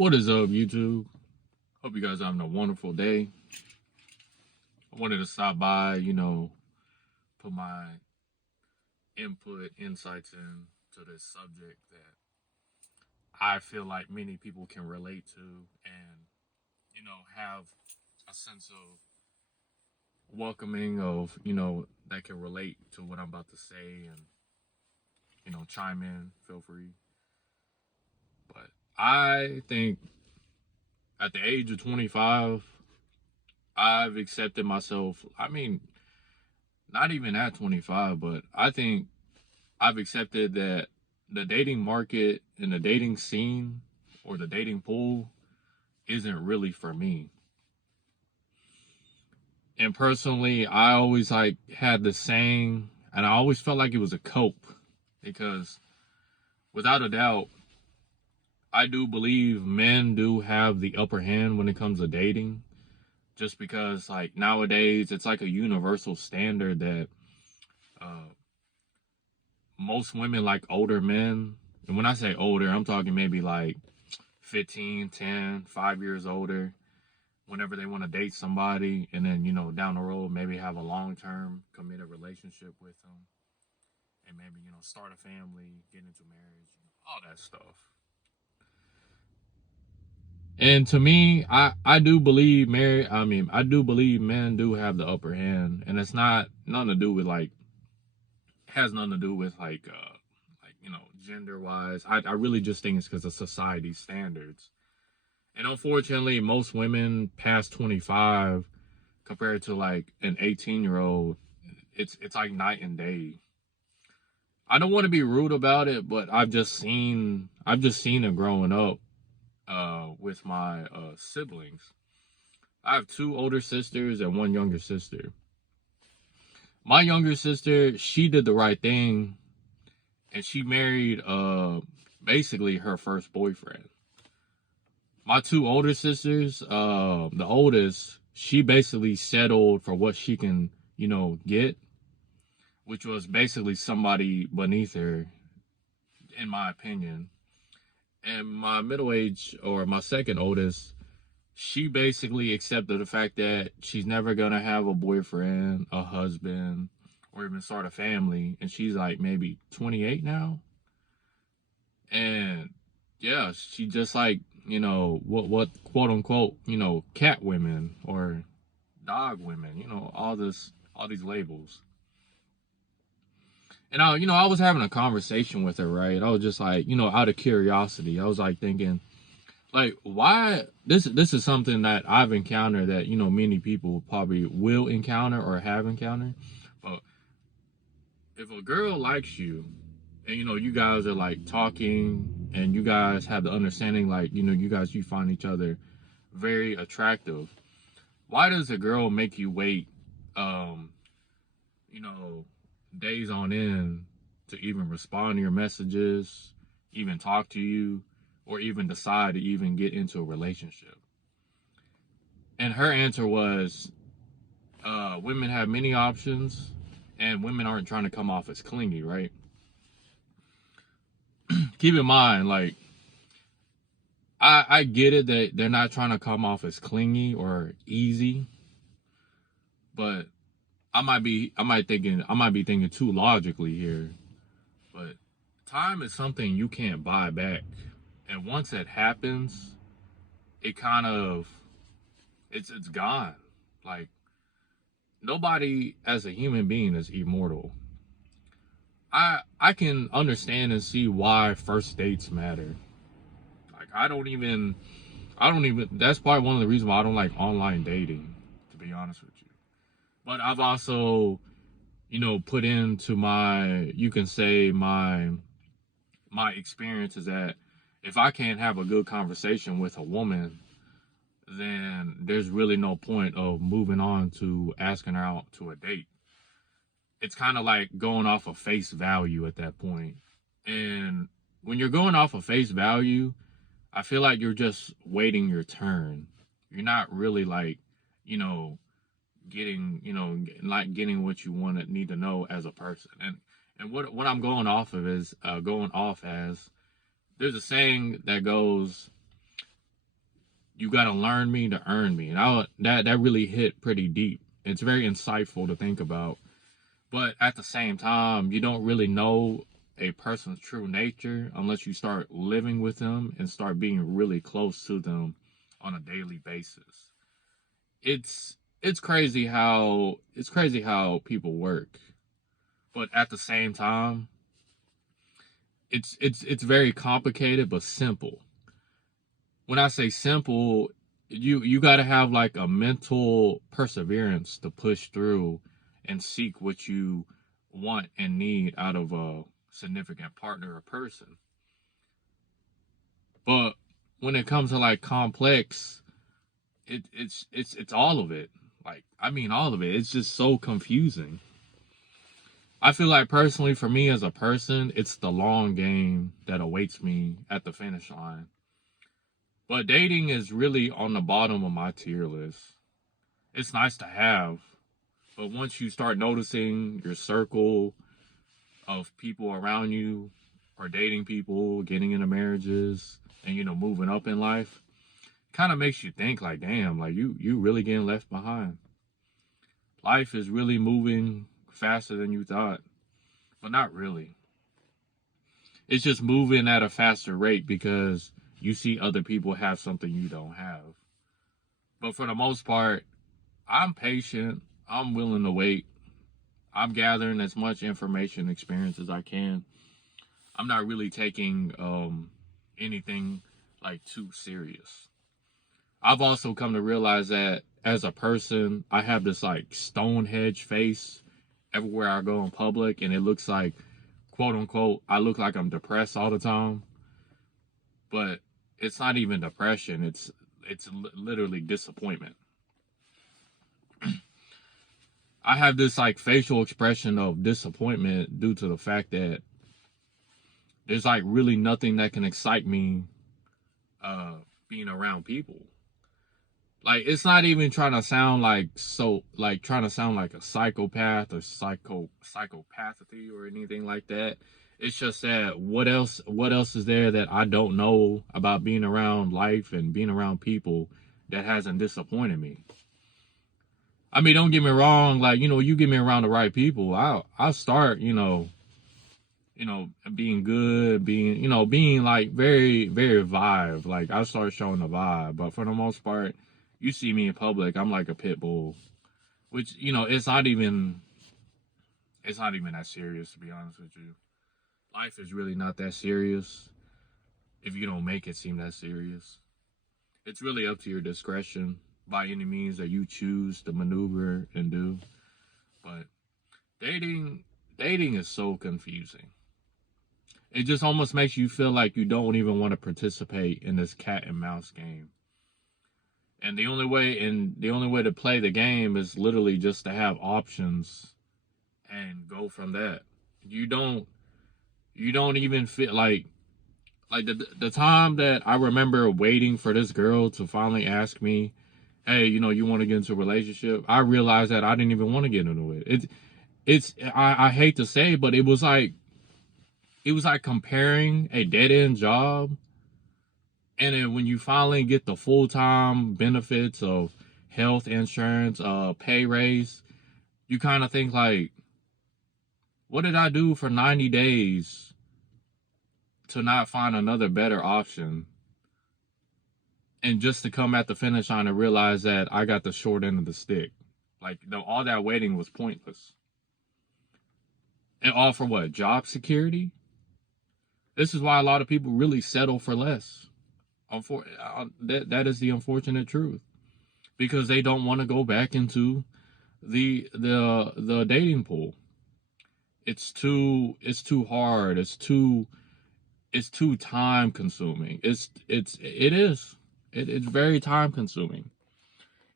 What is up, YouTube? Hope you guys are having a wonderful day. I wanted to stop by, put my input, insights into this subject that I feel like many people can relate to and, have a sense of welcoming of, that can relate to what I'm about to say and, chime in, feel free. But I think at the age of 25, I've accepted myself. I mean, not even at 25, but I think I've accepted that the dating market and the dating scene or the dating pool isn't really for me. And personally, I always had the saying, and I always felt like it was a cope because without a doubt, I do believe men do have the upper hand when it comes to dating. Just because nowadays it's like a universal standard that most women like older men. And when I say older, I'm talking maybe like 15, 10, 5 years older whenever they want to date somebody and then, down the road, maybe have a long-term committed relationship with them and maybe, start a family, get into marriage, all that stuff. And to me, I do believe I do believe men do have the upper hand, and it's not nothing to do with has nothing to do with gender wise. I really just think it's because of society standards. And unfortunately, most women past 25 compared to like an 18-year-old, it's like night and day. I don't want to be rude about it, but I've just seen it growing up with my siblings. I have two older sisters and one younger sister. My younger sister, she did the right thing and she married basically her first boyfriend. My two older sisters, the oldest, she basically settled for what she can, get, which was basically somebody beneath her, in my opinion. And my middle age, or my second oldest, she basically accepted the fact that she's never gonna have a boyfriend, a husband, or even start a family. And she's like maybe 28 now. And yeah, she just what quote unquote, cat women or dog women, all these labels. And I was having a conversation with her, right? I was just out of curiosity, I was thinking, why this is something that I've encountered that, many people probably will encounter or have encountered. But if a girl likes you and, you guys are talking and you guys have the understanding, you find each other very attractive, why does a girl make you wait, you know, days on end to even respond to your messages, even talk to you, or even decide to even get into a relationship? And her answer was, women have many options and women aren't trying to come off as clingy, right? Keep in mind, I get it that they're not trying to come off as clingy or easy, but I might be thinking too logically here. But time is something you can't buy back. And once it happens, it kind of it's gone. Like, nobody as a human being is immortal. I can understand and see why first dates matter. I don't even that's probably one of the reasons why I don't like online dating, to be honest with you. But I've also, put into you can say my experience is that if I can't have a good conversation with a woman, then there's really no point of moving on to asking her out to a date. It's kind of like going off of face value at that point. And when you're going off of face value, I feel like you're just waiting your turn. You're not really getting, getting what you need to know as a person. And what I'm going off of is there's a saying that goes, you got to learn me to earn me. And that really hit pretty deep. It's very insightful to think about. But at the same time, you don't really know a person's true nature unless you start living with them and start being really close to them on a daily basis. It's crazy how people work. But at the same time, it's very complicated but simple. When I say simple, you got to have like a mental perseverance to push through and seek what you want and need out of a significant partner or person. But when it comes to like complex, it's all of it. Like, I mean, all of it. It's just so confusing. I feel like personally, for me as a person, it's the long game that awaits me at the finish line. But dating is really on the bottom of my tier list. It's nice to have, but once you start noticing your circle of people around you are dating people, getting into marriages, and moving up in life, kind of makes you think like, damn, like you really getting left behind. Life is really moving faster than you thought, but not really. It's just moving at a faster rate because you see other people have something you don't have. But for the most part, I'm patient. I'm willing to wait. I'm gathering as much information and experience as I can. I'm not really taking anything like too serious. I've also come to realize that as a person, I have this like Stonehenge face everywhere I go in public, and it looks like, quote unquote, I look like I'm depressed all the time. But it's not even depression. It's literally disappointment. I have this like facial expression of disappointment due to the fact that there's like really nothing that can excite me being around people. Like, it's not even trying to sound like a psychopath or psychopathy or anything like that. It's just that what else is there that I don't know about being around life and being around people that hasn't disappointed me? I mean, don't get me wrong, like, you get me around the right people, I'll start, being good, being like very, very vibe. Like, I'll start showing the vibe. But for the most part, you see me in public, I'm like a pit bull. Which, it's not even that serious, to be honest with you. Life is really not that serious if you don't make it seem that serious. It's really up to your discretion by any means that you choose to maneuver and do. But dating is so confusing. It just almost makes you feel like you don't even want to participate in this cat and mouse game. And the only way to play the game is literally just to have options and go from that. You don't even feel like the time that I remember waiting for this girl to finally ask me, hey, you want to get into a relationship? I realized that I didn't even want to get into it. I hate to say it, but it was like comparing a dead end job, and then when you finally get the full-time benefits of health insurance, pay raise, you kind of think like, what did I do for 90 days to not find another better option? And just to come at the finish line and realize that I got the short end of the stick. Like, all that waiting was pointless. And all for what? Job security? This is why a lot of people really settle for less. That is the unfortunate truth. Because they don't want to go back into the dating pool. It's too hard. It's too time consuming. It is. It's very time consuming.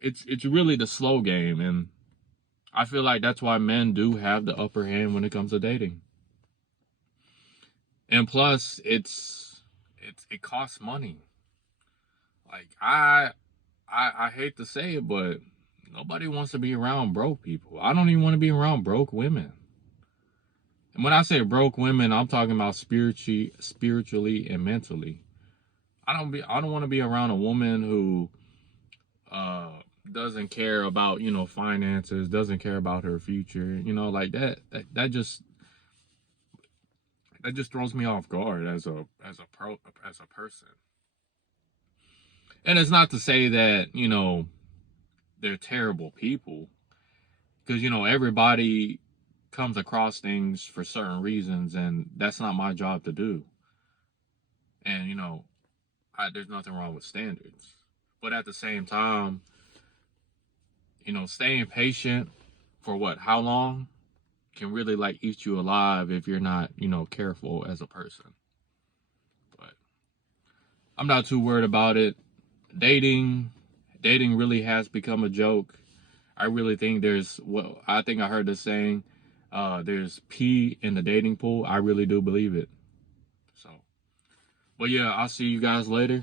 It's really the slow game, and I feel like that's why men do have the upper hand when it comes to dating. And plus, it costs money. Like, I hate to say it, but nobody wants to be around broke people. I don't even want to be around broke women. And when I say broke women, I'm talking about spiritually and mentally. I don't want to be around a woman who doesn't care about, you know, finances, doesn't care about her future, you know, like that just throws me off guard as a person. And it's not to say that, you know, they're terrible people, because, you know, everybody comes across things for certain reasons, and that's not my job to do. And, you know, there's nothing wrong with standards, but at the same time, you know, staying patient for what, how long, can really like eat you alive if you're not, you know, careful as a person. But I'm not too worried about it. Dating really has become a joke. I really think I think I heard this saying, there's pee in the dating pool. I really do believe it. So, but yeah, I'll see you guys later.